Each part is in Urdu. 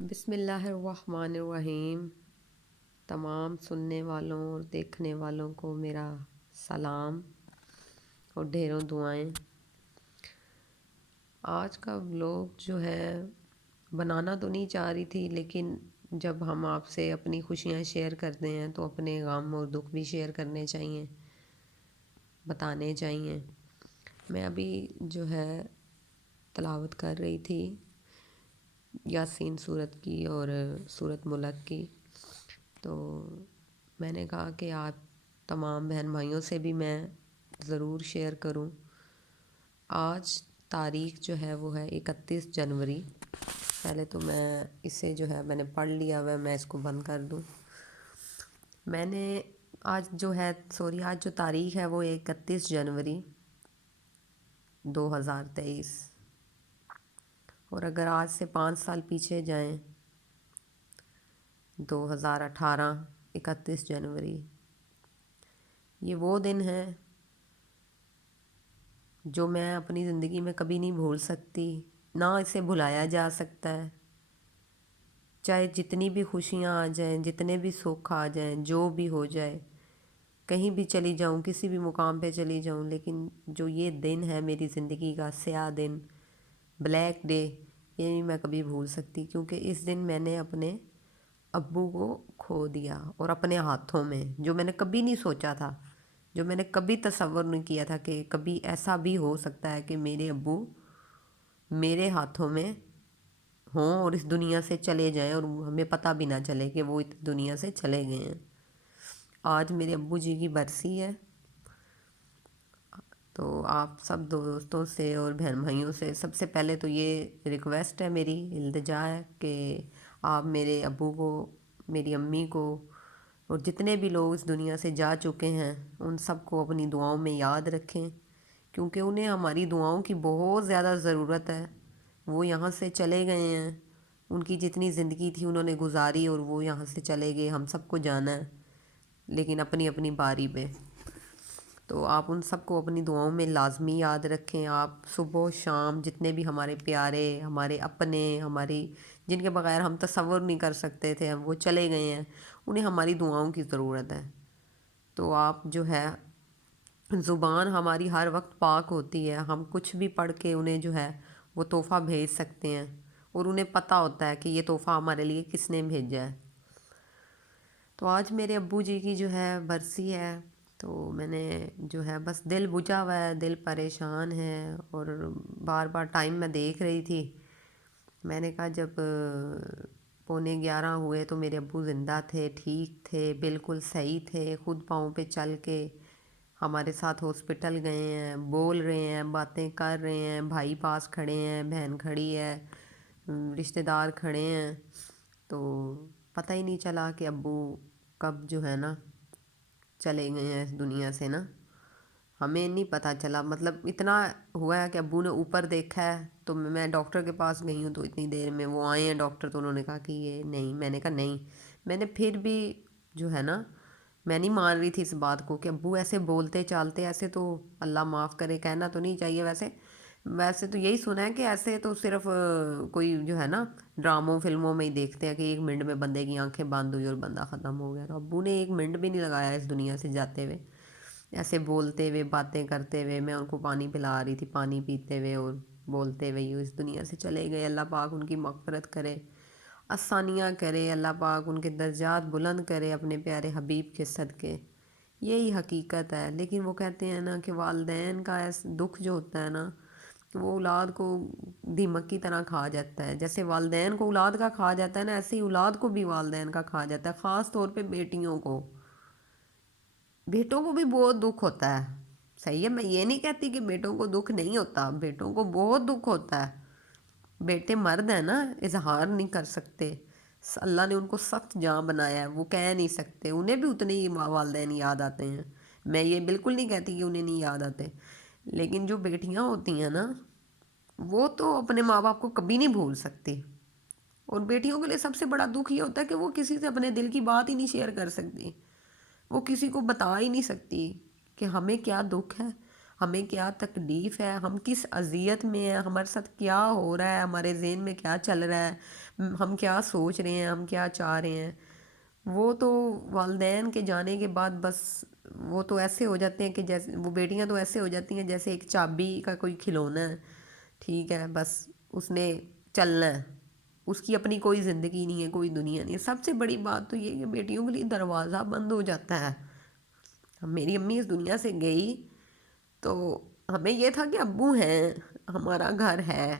بسم اللہ الرحمن الرحیم۔ تمام سننے والوں اور دیکھنے والوں کو میرا سلام اور ڈھیروں دعائیں۔ آج کا ولاگ جو ہے بنانا تو نہیں چاہ رہی تھی، لیکن جب ہم آپ سے اپنی خوشیاں شیئر کرتے ہیں تو اپنے غم اور دکھ بھی شیئر کرنے چاہیے، بتانے چاہیے۔ میں ابھی جو ہے تلاوت کر رہی تھی یاسین سورت کی اور سورت ملک کی، تو میں نے کہا کہ آپ تمام بہن بھائیوں سے بھی میں ضرور شیئر کروں۔ آج تاریخ جو ہے وہ ہے 31 جنوری۔ پہلے تو میں اسے جو ہے میں نے پڑھ لیا ہوا ہے، میں اس کو بند کر دوں۔ میں نے آج جو تاریخ ہے وہ 31 جنوری 2023، اور اگر آج سے 5 سال پیچھے جائیں 2018 31 جنوری، یہ وہ دن ہے جو میں اپنی زندگی میں کبھی نہیں بھول سکتی، نہ اسے بھلایا جا سکتا ہے۔ چاہے جتنی بھی خوشیاں آ جائیں، جتنے بھی سکھ آ جائیں، جو بھی ہو جائے، کہیں بھی چلی جاؤں، کسی بھی مقام پہ چلی جاؤں، لیکن جو یہ دن ہے میری زندگی کا سیاہ دن، بلیک ڈے، یہ نہیں میں کبھی بھول سکتی، کیونکہ اس دن میں نے اپنے ابو کو کھو دیا، اور اپنے ہاتھوں میں، جو میں نے کبھی نہیں سوچا تھا، جو میں نے کبھی تصور نہیں کیا تھا کہ کبھی ایسا بھی ہو سکتا ہے کہ میرے ابو میرے ہاتھوں میں ہوں اور اس دنیا سے چلے جائیں، اور ہمیں پتہ بھی نہ چلے کہ وہ اس دنیا سے چلے گئے ہیں۔ آج میرے ابو جی کی برسی ہے، تو آپ سب دوستوں سے اور بہن بھائیوں سے سب سے پہلے تو یہ ریکویسٹ ہے، میری التجا ہے کہ آپ میرے ابو کو، میری امی کو، اور جتنے بھی لوگ اس دنیا سے جا چکے ہیں ان سب کو اپنی دعاؤں میں یاد رکھیں، کیونکہ انہیں ہماری دعاؤں کی بہت زیادہ ضرورت ہے۔ وہ یہاں سے چلے گئے ہیں، ان کی جتنی زندگی تھی انہوں نے گزاری، اور وہ یہاں سے چلے گئے، ہم سب کو جانا ہے، لیکن اپنی اپنی باری پہ۔ تو آپ ان سب کو اپنی دعاؤں میں لازمی یاد رکھیں۔ آپ صبح و شام جتنے بھی ہمارے پیارے، ہمارے اپنے، ہماری جن کے بغیر ہم تصور نہیں کر سکتے تھے، وہ چلے گئے ہیں، انہیں ہماری دعاؤں کی ضرورت ہے۔ تو آپ جو ہے، زبان ہماری ہر وقت پاک ہوتی ہے، ہم کچھ بھی پڑھ کے انہیں جو ہے وہ تحفہ بھیج سکتے ہیں، اور انہیں پتہ ہوتا ہے کہ یہ تحفہ ہمارے لیے کس نے بھیجا ہے۔ تو آج میرے ابو جی کی جو ہے برسی ہے، تو میں نے جو ہے بس دل بجھا ہوا ہے، دل پریشان ہے، اور بار بار ٹائم میں دیکھ رہی تھی۔ میں نے کہا جب 11:15 ہوئے تو میرے ابو زندہ تھے، ٹھیک تھے، بالکل صحیح تھے، خود پاؤں پہ چل کے ہمارے ساتھ ہاسپٹل گئے ہیں، بول رہے ہیں، باتیں کر رہے ہیں، بھائی پاس کھڑے ہیں، بہن کھڑی ہے، رشتہ دار کھڑے ہیں، تو پتہ ہی نہیں چلا کہ ابو کب جو ہے نا چلے گئے ہیں اس دنیا سے نا۔ ہمیں نہیں پتہ چلا، مطلب اتنا ہوا ہے کہ ابو نے اوپر دیکھا ہے، تو میں ڈاکٹر کے پاس گئی ہوں، تو اتنی دیر میں وہ آئے ہیں ڈاکٹر، تو انہوں نے کہا کہ یہ نہیں۔ میں نے کہا نہیں، میں نے پھر بھی جو ہے نا، میں نہیں مان رہی تھی اس بات کو کہ ابو ایسے بولتے چالتے، ایسے تو اللہ معاف کرے، کہنا تو نہیں چاہیے ویسے تو یہی سنا ہے کہ ایسے تو صرف کوئی جو ہے نا ڈراموں فلموں میں ہی دیکھتے ہیں کہ 1 منٹ میں بندے کی آنکھیں بند ہوئی اور بندہ ختم ہو گیا، تو ابو نے 1 منٹ بھی نہیں لگایا اس دنیا سے جاتے ہوئے، ایسے بولتے ہوئے، باتیں کرتے ہوئے، میں ان کو پانی پلا رہی تھی، پانی پیتے ہوئے اور بولتے ہوئے اس دنیا سے چلے گئے۔ اللہ پاک ان کی مغفرت کرے، آسانیاں کرے، اللہ پاک ان کے درجات بلند کرے اپنے پیارے حبیب کے صدقے۔ یہی حقیقت ہے۔ لیکن وہ کہتے ہیں نا کہ والدین کا دکھ جو ہوتا ہے نا، وہ اولاد کو دیمک کی طرح کھا جاتا ہے۔ جیسے والدین کو اولاد کا کھا جاتا ہے نا، ایسے ہی اولاد کو بھی والدین کا کھا جاتا ہے، خاص طور پہ بیٹیوں کو۔ بیٹوں کو بھی بہت دکھ ہوتا ہے، صحیح ہے، میں یہ نہیں کہتی کہ بیٹوں کو دکھ نہیں ہوتا، بیٹوں کو بہت دکھ ہوتا ہے۔ بیٹے مرد ہیں نا، اظہار نہیں کر سکتے، اللہ نے ان کو سخت جاں بنایا ہے، وہ کہہ نہیں سکتے، انہیں بھی اتنے ہی والدین یاد آتے ہیں۔ میں یہ بالکل نہیں کہتی کہ انہیں نہیں یاد آتے، لیکن جو بیٹیاں ہوتی ہیں نا، وہ تو اپنے ماں باپ کو کبھی نہیں بھول سکتی، اور بیٹیوں کے لیے سب سے بڑا دکھ یہ ہوتا ہے کہ وہ کسی سے اپنے دل کی بات ہی نہیں شیئر کر سکتی، وہ کسی کو بتا ہی نہیں سکتی کہ ہمیں کیا دکھ ہے، ہمیں کیا تکلیف ہے، ہم کس اذیت میں ہیں، ہمارے ساتھ کیا ہو رہا ہے، ہمارے ذہن میں کیا چل رہا ہے، ہم کیا سوچ رہے ہیں، ہم کیا چاہ رہے ہیں، وہ تو والدین کے جانے کے بعد بس وہ تو ایسے ہو جاتے ہیں کہ جیسے وہ بیٹیاں تو ایسے ہو جاتی ہیں جیسے ایک چابی کا کوئی کھلونا ہے، ٹھیک ہے، بس اس نے چلنا ہے، اس کی اپنی کوئی زندگی نہیں ہے، کوئی دنیا نہیں ہے۔ سب سے بڑی بات تو یہ کہ بیٹیوں کے لیے دروازہ بند ہو جاتا ہے۔ میری امی اس دنیا سے گئی تو ہمیں یہ تھا کہ ابو ہیں، ہمارا گھر ہے،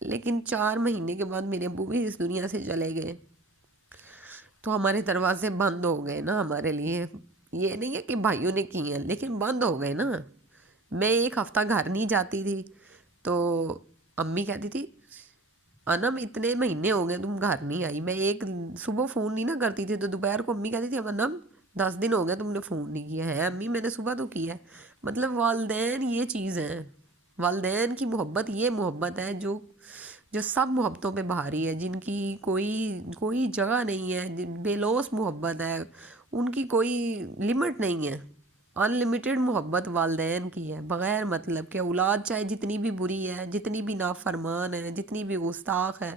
لیکن 4 مہینے کے بعد میرے ابو بھی اس دنیا سے چلے گئے، تو ہمارے دروازے بند ہو گئے نا ہمارے لیے۔ یہ نہیں ہے کہ بھائیوں نے کی ہیں، لیکن بند ہو گئے نا۔ میں ایک ہفتہ گھر نہیں جاتی تھی تو امی کہتی تھی انم اتنے مہینے ہو گئے تم گھر نہیں آئی، میں ایک صبح فون نہیں نہ کرتی تھی تو دوپہر کو امی کہتی تھی اب انم 10 دن ہو گئے تم نے فون نہیں کیا ہے۔ امی میں نے صبح تو کیا ہے۔ مطلب والدین یہ چیز ہیں، والدین کی محبت یہ محبت ہے جو جو سب محبتوں پہ بھاری ہے، جن کی کوئی جگہ نہیں ہے، بے لوث محبت ہے، ان کی کوئی لمٹ نہیں ہے، ان لمیٹڈ محبت والدین کی ہے، بغیر مطلب کہ اولاد چاہے جتنی بھی بری ہے، جتنی بھی نافرمان ہے، جتنی بھی گستاخ ہے،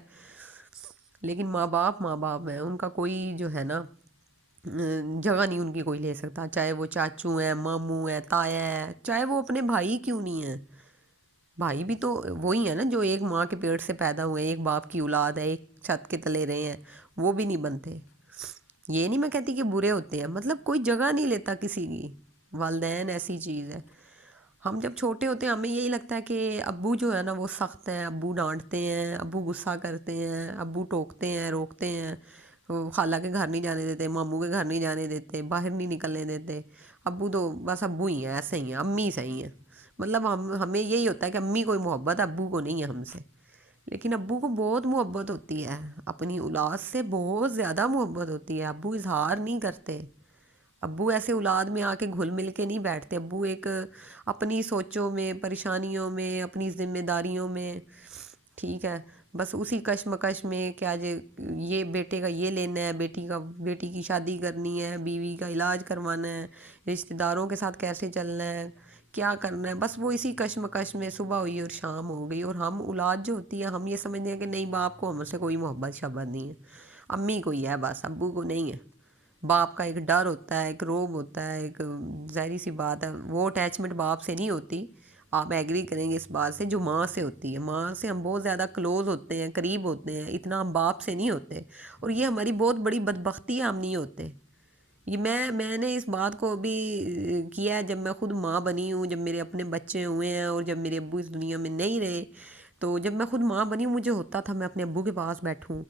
لیکن ماں باپ ہیں، ان کا کوئی جو ہے نا جگہ نہیں ان کی کوئی لے سکتا، چاہے وہ چاچو ہیں، ماموں ہیں، تایا ہے، چاہے وہ اپنے بھائی کیوں نہیں ہیں۔ بھائی بھی تو وہی ہے نا جو ایک ماں کے پیٹ سے پیدا ہوئے، ایک باپ کی اولاد ہے، ایک چھت کے تلے رہے ہیں، وہ بھی نہیں بنتے۔ یہ نہیں میں کہتی کہ برے ہوتے ہیں، مطلب کوئی جگہ نہیں لیتا کسی کی۔ والدین ایسی چیز ہے۔ ہم جب چھوٹے ہوتے ہیں ہمیں یہی لگتا ہے کہ ابو جو ہے نا وہ سخت ہیں، ابو ڈانٹتے ہیں، ابو غصہ کرتے ہیں، ابو ٹوکتے ہیں، روکتے ہیں، وہ خالہ کے گھر نہیں جانے دیتے، ماموں کے گھر نہیں جانے دیتے، باہر نہیں نکلنے دیتے۔ ابو تو بس ابو ہی ہیں، ایسے ہی ہیں، امی صحیح ہیں۔ مطلب ہمیں یہی ہوتا ہے کہ امی کوئی محبت، ابو کو نہیں ہے ہم سے۔ لیکن ابو کو بہت محبت ہوتی ہے، اپنی اولاد سے بہت زیادہ محبت ہوتی ہے، ابو اظہار نہیں کرتے۔ ابو ایسے اولاد میں آ کے گھل مل کے نہیں بیٹھتے، ابو ایک اپنی سوچوں میں، پریشانیوں میں، اپنی ذمہ داریوں میں، ٹھیک ہے، بس اسی کشمکش میں کہ آج یہ بیٹے کا یہ لینا ہے، بیٹی کی شادی کرنی ہے، بیوی کا علاج کروانا ہے، رشتہ داروں کے ساتھ کیسے چلنا ہے، کیا کرنا ہے، بس وہ اسی کشمکش میں صبح ہوئی اور شام ہو گئی۔ اور ہم اولاد جو ہوتی ہے ہم یہ سمجھتے ہیں کہ نہیں باپ کو ہم سے کوئی محبت شبت نہیں ہے، امی کو ہی ہے بس، ابو کو نہیں ہے۔ باپ کا ایک ڈر ہوتا ہے، ایک روب ہوتا ہے، ایک ظاہری سی بات ہے، وہ اٹیچمنٹ باپ سے نہیں ہوتی، آپ ایگری کریں گے اس بات سے، جو ماں سے ہوتی ہے۔ ماں سے ہم بہت زیادہ کلوز ہوتے ہیں، قریب ہوتے ہیں، اتنا ہم باپ سے نہیں ہوتے، اور یہ ہماری بہت بڑی بدبختی ہے، ہم نہیں ہوتے۔ یہ میں نے اس بات کو بھی کیا ہے، جب میں خود ماں بنی ہوں، جب میرے اپنے بچے ہوئے ہیں اور جب میرے ابو اس دنیا میں نہیں رہے، تو جب میں خود ماں بنی ہوں مجھے ہوتا تھا میں اپنے ابو کے پاس بیٹھوں،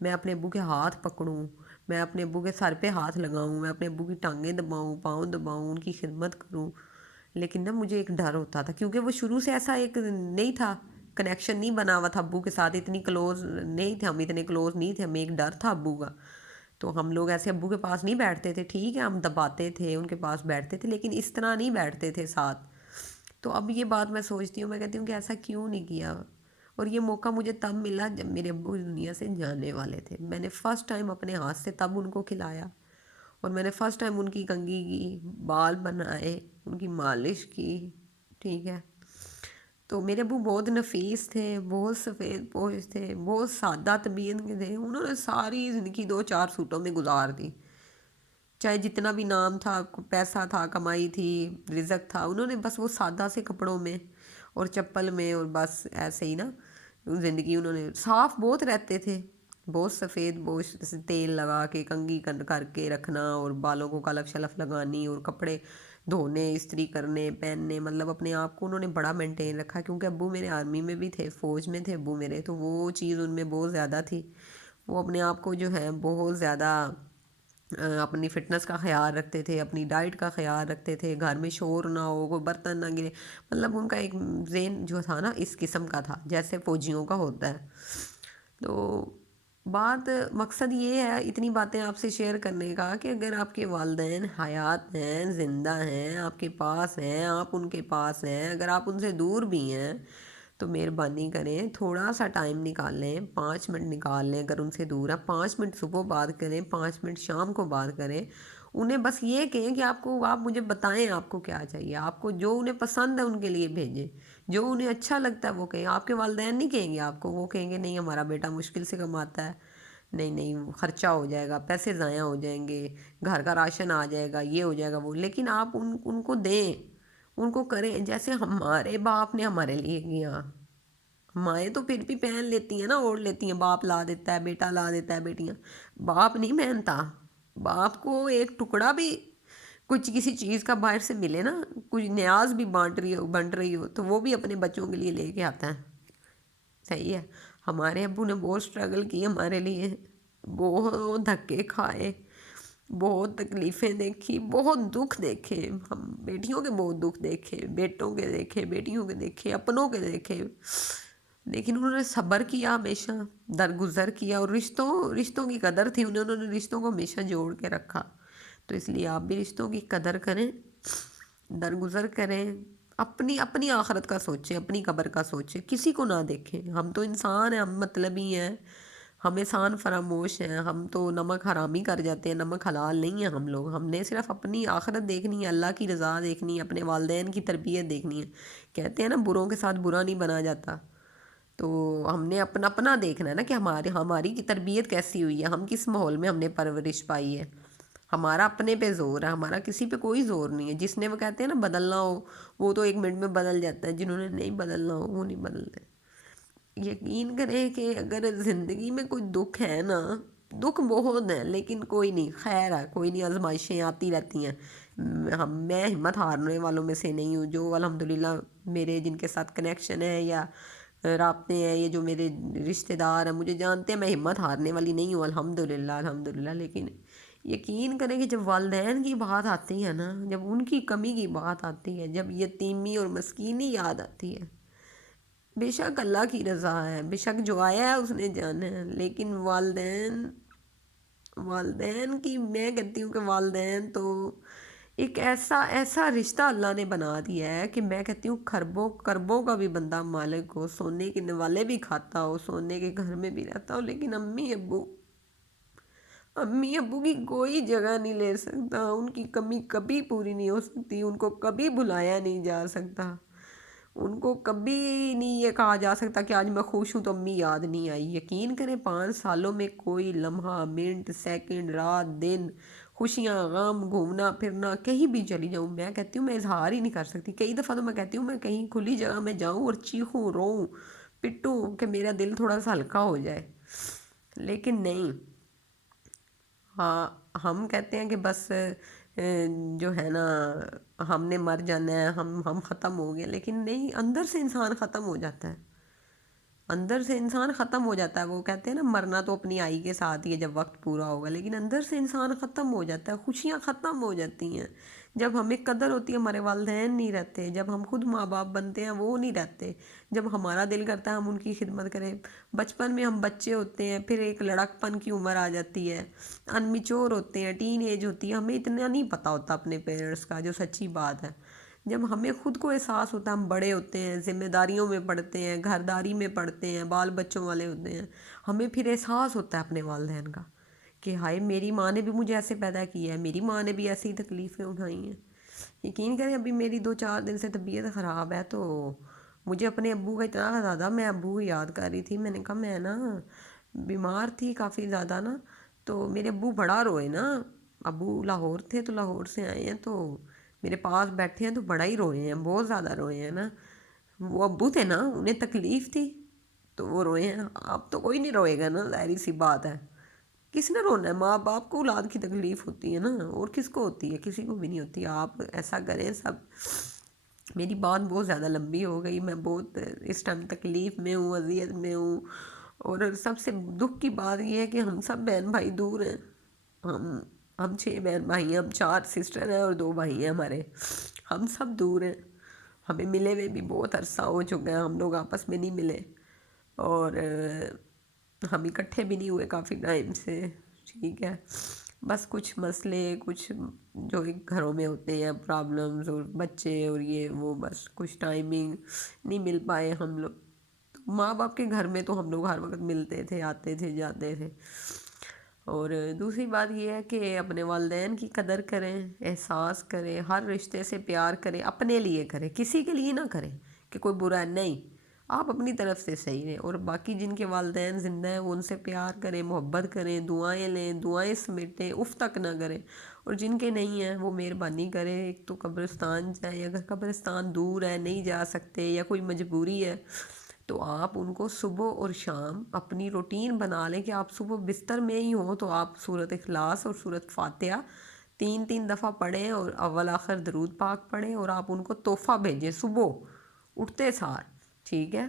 میں اپنے ابو کے ہاتھ پکڑوں، میں اپنے ابو کے سر پہ ہاتھ لگاؤں، میں اپنے ابو کی ٹانگیں دباؤں، پاؤں دباؤں، ان کی خدمت کروں۔ لیکن نا مجھے ایک ڈر ہوتا تھا کیونکہ وہ شروع سے ایسا ایک نہیں تھا، کنیکشن نہیں بنا ہوا تھا ابو کے ساتھ، اتنی کلوز نہیں تھے ہم، اتنے کلوز نہیں تھے، ہمیں ایک ڈر تھا ابو کا، تو ہم لوگ ایسے ابو کے پاس نہیں بیٹھتے تھے، ٹھیک ہے ہم دباتے تھے ان کے پاس بیٹھتے تھے لیکن اس طرح نہیں بیٹھتے تھے ساتھ۔ تو اب یہ بات میں سوچتی ہوں، میں کہتی ہوں کہ ایسا کیوں نہیں کیا۔ اور یہ موقع مجھے تب ملا جب میرے ابو اس دنیا سے جانے والے تھے، میں نے فرسٹ ٹائم اپنے ہاتھ سے تب ان کو کھلایا، اور میں نے فرسٹ ٹائم ان کی کنگھی کی، بال بنائے، ان کی مالش کی، ٹھیک ہے۔ تو میرے ابو بہت نفیس تھے، بہت سفید پوش تھے، بہت سادہ طبیعت کے تھے، انہوں نے ساری زندگی 2 4 سوٹوں میں گزار دی، چاہے جتنا بھی نام تھا، پیسہ تھا، کمائی تھی، رزق تھا، انہوں نے بس وہ سادہ سے کپڑوں میں اور چپل میں، اور بس ایسے ہی نا زندگی انہوں نے، صاف بہت رہتے تھے، بہت سفید پوش سے تیل لگا کے کنگھی کر کے رکھنا، اور بالوں کو کلف شلف لگانی، اور کپڑے دھونے، استری کرنے، پہننے، مطلب اپنے آپ کو انہوں نے بڑا مینٹین رکھا، کیونکہ ابو میرے آرمی میں بھی تھے، فوج میں تھے ابو میرے، تو وہ چیز ان میں بہت زیادہ تھی، وہ اپنے آپ کو جو ہے بہت زیادہ اپنی فٹنس کا خیال رکھتے تھے، اپنی ڈائٹ کا خیال رکھتے تھے، گھر میں شور نہ ہو، کوئی برتن نہ گرے، مطلب ان کا ایک ذہن جو تھا نا اس قسم کا تھا جیسے فوجیوں کا ہوتا ہے۔ تو بات مقصد یہ ہے اتنی باتیں آپ سے شیئر کرنے کا کہ اگر آپ کے والدین حیات ہیں، زندہ ہیں، آپ کے پاس ہیں، آپ ان کے پاس ہیں، اگر آپ ان سے دور بھی ہیں تو مہربانی کریں تھوڑا سا ٹائم نکال لیں، 5 منٹ نکال لیں، اگر ان سے دور ہے 5 منٹ صبح بات کریں، 5 منٹ شام کو بات کریں، انہیں بس یہ کہیں کہ آپ مجھے بتائیں آپ کو کیا چاہیے، آپ کو جو انہیں پسند ہے ان کے لیے بھیجیں، جو انہیں اچھا لگتا ہے وہ کہیں۔ آپ کے والدین نہیں کہیں گے آپ کو، وہ کہیں گے نہیں ہمارا بیٹا مشکل سے کماتا ہے، نہیں نہیں خرچہ ہو جائے گا، پیسے ضائع ہو جائیں گے، گھر کا راشن آ جائے گا، یہ ہو جائے گا وہ، لیکن آپ ان کو دیں، ان کو کریں جیسے ہمارے باپ نے ہمارے لیے کیا۔ مائیں تو پھر بھی پہن لیتی ہیں نا، اوڑھ لیتی ہیں، باپ لا دیتا ہے، بیٹا لا دیتا ہے، بیٹیاں، باپ نہیں پہنتا۔ باپ کو ایک ٹکڑا بھی کچھ کسی چیز کا باہر سے ملے نا، کچھ نیاز بھی بنٹ رہی ہو تو وہ بھی اپنے بچوں کے لیے لے کے آتا ہے۔ صحیح ہے، ہمارے ابو نے بہت اسٹرگل کی ہمارے لیے، بہت دھکے کھائے، بہت تکلیفیں دیکھی، بہت دکھ دیکھے، ہم بیٹیوں کے بہت دکھ دیکھے، بیٹوں کے دیکھے، بیٹیوں کے دیکھے، اپنوں کے دیکھے، لیکن انہوں نے صبر کیا، ہمیشہ درگزر کیا، اور رشتوں کی قدر تھی انہوں نے رشتوں کو ہمیشہ جوڑ کے رکھا۔ تو اس لیے آپ بھی رشتوں کی قدر کریں، درگزر کریں، اپنی اپنی آخرت کا سوچیں، اپنی قبر کا سوچیں، کسی کو نہ دیکھیں۔ ہم تو انسان ہیں، ہم مطلبی ہیں، ہم احسان فراموش ہیں، ہم تو نمک حرامی کر جاتے ہیں، نمک حلال نہیں ہیں ہم لوگ۔ ہم نے صرف اپنی آخرت دیکھنی ہے، اللہ کی رضا دیکھنی ہے، اپنے والدین کی تربیت دیکھنی ہے۔ کہتے ہیں نا بروں کے ساتھ برا نہیں بنا جاتا، تو ہم نے اپنا اپنا دیکھنا ہے نا کہ ہماری کی تربیت کیسی ہوئی ہے، ہم کس ماحول میں ہم نے پرورش پائی ہے۔ ہمارا اپنے پہ زور ہے، ہمارا کسی پہ کوئی زور نہیں ہے۔ جس نے وہ کہتے ہیں نا بدلنا ہو وہ تو 1 منٹ میں بدل جاتا ہے، جنہوں نے نہیں بدلنا ہو وہ نہیں بدلتے۔ یقین کریں کہ اگر زندگی میں کوئی دکھ ہے نا، دکھ بہت ہیں لیکن کوئی نہیں، خیر ہے، کوئی نہیں، آزمائشیں آتی رہتی ہیں۔ میں ہمت ہارنے والوں میں سے نہیں ہوں، جو الحمدللہ میرے جن کے ساتھ کنیکشن ہے یا رابطے ہیں، یہ جو میرے رشتہ دار ہیں مجھے جانتے ہیں، میں ہمت ہارنے والی نہیں ہوں، الحمدللہ الحمدللہ۔ لیکن یقین کریں کہ جب والدین کی بات آتی ہے نا، جب ان کی کمی کی بات آتی ہے، جب یتیمی اور مسکینی یاد آتی ہے، بے شک اللہ کی رضا ہے، بے شک جو آیا ہے اس نے جانا ہے، لیکن والدین کی میں کہتی ہوں کہ والدین تو ایک ایسا ایسا رشتہ اللہ نے بنا دیا ہے کہ میں کہتی ہوں خربوں کربوں کا بھی بندہ مالک ہو، سونے کے نوالے بھی کھاتا ہو، سونے کے گھر میں بھی رہتا ہو، لیکن امی ابو کی کوئی جگہ نہیں لے سکتا، ان کی کمی کبھی پوری نہیں ہو سکتی، ان کو کبھی بلایا نہیں جا سکتا، ان کو کبھی نہیں یہ کہا جا سکتا کہ آج میں خوش ہوں تو امی یاد نہیں آئی۔ یقین کریں 5 سالوں میں کوئی لمحہ، منٹ، سیکنڈ، رات، دن، خوشیاں، غم، گھومنا پھرنا، کہیں بھی چلی جاؤں، میں کہتی ہوں میں اظہار ہی نہیں کر سکتی۔ کئی دفعہ تو میں کہتی ہوں میں کہیں کھلی جگہ میں جاؤں اور چیخوں، روؤں، پٹوں کہ میرا دل تھوڑا سا ہلکا ہو جائے، لیکن نہیں۔ ہاں، ہم کہتے ہیں کہ بس جو ہے نا ہم نے مر جانا ہے، ہم ختم ہو گئے، لیکن نہیں، اندر سے انسان ختم ہو جاتا ہے، اندر سے انسان ختم ہو جاتا ہے۔ وہ کہتے ہیں نا مرنا تو اپنی آئی کے ساتھ ہی ہے جب وقت پورا ہوگا، لیکن اندر سے انسان ختم ہو جاتا ہے، خوشیاں ختم ہو جاتی ہیں جب ہمیں قدر ہوتی ہے، ہمارے والدین نہیں رہتے، جب ہم خود ماں باپ بنتے ہیں وہ نہیں رہتے، جب ہمارا دل کرتا ہے ہم ان کی خدمت کریں۔ بچپن میں ہم بچے ہوتے ہیں، پھر ایک لڑک پن کی عمر آ جاتی ہے، انمیچور ہوتے ہیں، ٹین ایج ہوتی ہے، ہمیں اتنا نہیں پتہ ہوتا اپنے پیرنٹس کا، جو سچی بات ہے۔ جب ہمیں خود کو احساس ہوتا ہے، ہم بڑے ہوتے ہیں، ذمہ داریوں میں پڑتے ہیں، گھرداری میں پڑتے ہیں، بال بچوں والے ہوتے ہیں، ہمیں پھر احساس ہوتا ہے اپنے والدین کا کہ ہائے میری ماں نے بھی مجھے ایسے پیدا کیا ہے، میری ماں نے بھی ایسی تکلیفیں اٹھائی ہیں۔ یقین کریں ابھی میری 2-4 دن سے طبیعت خراب ہے، تو مجھے اپنے ابو کا اتنا زیادہ، میں ابو کو یاد کر رہی تھی، میں نے کہا میں نا بیمار تھی کافی زیادہ نا، تو میرے ابو بڑا روئے نا، ابو لاہور تھے تو لاہور سے آئے ہیں، تو میرے پاس بیٹھے ہیں تو بڑا ہی روئے ہیں، بہت زیادہ روئے ہیں نا۔ وہ ابو تھے نا، انہیں تکلیف تھی تو وہ روئے ہیں، اب تو کوئی نہیں روئے گا نا، ظاہری سی بات ہے، کس نے رونا ہے؟ ماں باپ کو اولاد کی تکلیف ہوتی ہے نا، اور کس کو ہوتی ہے؟ کسی کو بھی نہیں ہوتی۔ آپ ایسا کریں سب۔ میری بات بہت زیادہ لمبی ہو گئی، میں بہت اس ٹائم تکلیف میں ہوں، اذیت میں ہوں، اور سب سے دکھ کی بات یہ ہے کہ ہم سب بہن بھائی دور ہیں، ہم 6 بہن بھائی ہیں، ہم 4 سسٹر ہیں اور 2 بھائی ہیں ہمارے، ہم سب دور ہیں، ہمیں ملے ہوئے بھی بہت عرصہ ہو چکا ہے، ہم لوگ آپس میں نہیں ملے، اور ہم اکٹھے بھی نہیں ہوئے کافی ٹائم سے، ٹھیک ہے۔ بس کچھ مسئلے، کچھ جو ایک گھروں میں ہوتے ہیں پرابلمز، اور بچے اور یہ وہ، بس کچھ ٹائمنگ نہیں مل پائے ہم لوگ۔ ماں باپ کے گھر میں تو ہم لوگ ہر وقت ملتے تھے، آتے تھے، جاتے تھے، اور دوسری بات یہ ہے کہ اپنے والدین کی قدر کریں، احساس کریں، ہر رشتے سے پیار کریں، اپنے لیے کریں، کسی کے لیے نہ کریں کہ کوئی برا ہے، نہیں، آپ اپنی طرف سے صحیح رہیں، اور باقی جن کے والدین زندہ ہیں وہ ان سے پیار کریں، محبت کریں، دعائیں لیں، دعائیں سمیٹیں، اف تک نہ کریں، اور جن کے نہیں ہیں وہ مہربانی کریں ایک تو قبرستان جائیں، اگر قبرستان دور ہے نہیں جا سکتے یا کوئی مجبوری ہے تو آپ ان کو صبح اور شام اپنی روٹین بنا لیں کہ آپ صبح بستر میں ہی ہوں تو آپ سورۃ اخلاص اور سورۃ فاتحہ 3 دفعہ پڑھیں اور اول آخر درود پاک پڑھیں، اور آپ ان کو تحفہ بھیجیں صبح اٹھتے سار، ٹھیک ہے؟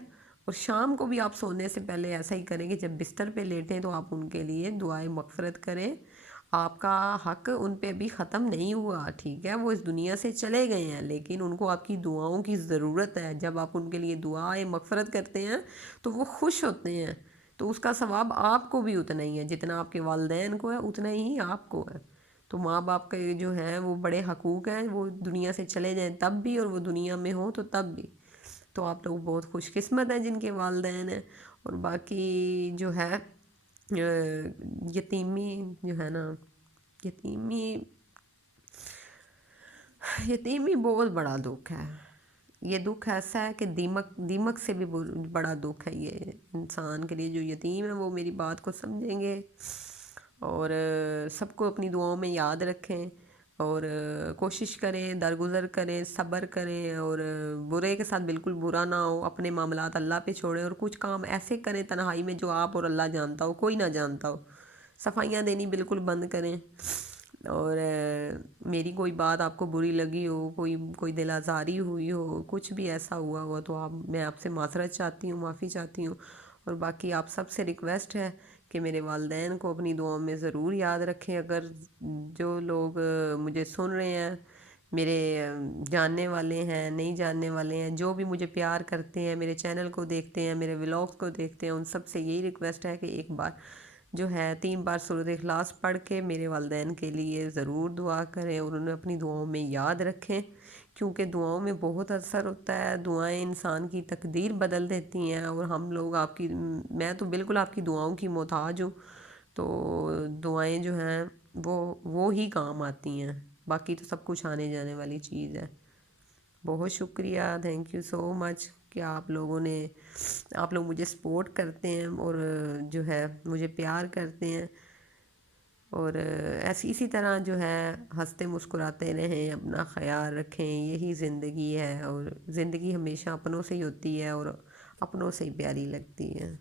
اور شام کو بھی آپ سونے سے پہلے ایسا ہی کریں کہ جب بستر پہ لیٹیں تو آپ ان کے لیے دعائیں مغفرت کریں، آپ کا حق ان پہ بھی ختم نہیں ہوا، ٹھیک ہے؟ وہ اس دنیا سے چلے گئے ہیں لیکن ان کو آپ کی دعاؤں کی ضرورت ہے، جب آپ ان کے لیے دعائیں مغفرت کرتے ہیں تو وہ خوش ہوتے ہیں، تو اس کا ثواب آپ کو بھی اتنا ہی ہے، جتنا آپ کے والدین کو ہے اتنا ہی آپ کو ہے، تو ماں باپ کے جو ہیں وہ بڑے حقوق ہیں، وہ دنیا سے چلے جائیں تب بھی اور وہ دنیا میں ہوں تو تب بھی، تو آپ لوگ بہت خوش قسمت ہیں جن کے والدین ہیں، اور باقی جو ہے یتیمی جو ہے نا، یتیمی یتیمی بہت بڑا دکھ ہے، یہ دکھ ایسا ہے کہ دیمک سے بھی بڑا دکھ ہے یہ انسان کے لیے، جو یتیم ہے وہ میری بات کو سمجھیں گے، اور سب کو اپنی دعاؤں میں یاد رکھیں، اور کوشش کریں، درگزر کریں، صبر کریں، اور برے کے ساتھ بالکل برا نہ ہو، اپنے معاملات اللہ پہ چھوڑیں، اور کچھ کام ایسے کریں تنہائی میں جو آپ اور اللہ جانتا ہو، کوئی نہ جانتا ہو، صفائیاں دینی بالکل بند کریں، اور میری کوئی بات آپ کو بری لگی ہو، کوئی دل آزاری ہوئی ہو، کچھ بھی ایسا ہوا ہوا تو میں آپ سے معذرت چاہتی ہوں، معافی چاہتی ہوں، اور باقی آپ سب سے ریکویسٹ ہے کہ میرے والدین کو اپنی دعاؤں میں ضرور یاد رکھیں، اگر جو لوگ مجھے سن رہے ہیں، میرے جاننے والے ہیں، نہیں جاننے والے ہیں، جو بھی مجھے پیار کرتے ہیں، میرے چینل کو دیکھتے ہیں، میرے ولاگز کو دیکھتے ہیں، ان سب سے یہی ریکویسٹ ہے کہ ایک بار جو ہے 3 بار سورۃ اخلاص پڑھ کے میرے والدین کے لیے ضرور دعا کریں، اور انہیں اپنی دعاؤں میں یاد رکھیں، کیونکہ دعاؤں میں بہت اثر ہوتا ہے، دعائیں انسان کی تقدیر بدل دیتی ہیں، اور ہم لوگ میں تو بالکل آپ کی دعاؤں کی محتاج ہوں، تو دعائیں جو ہیں وہ ہی کام آتی ہیں، باقی تو سب کچھ آنے جانے والی چیز ہے۔ بہت شکریہ، تھینک یو سو مچ کہ آپ لوگ مجھے سپورٹ کرتے ہیں، اور جو ہے مجھے پیار کرتے ہیں، اور اسی طرح جو ہے ہنستے مسکراتے رہیں، اپنا خیال رکھیں، یہی زندگی ہے، اور زندگی ہمیشہ اپنوں سے ہی ہوتی ہے اور اپنوں سے ہی پیاری لگتی ہے۔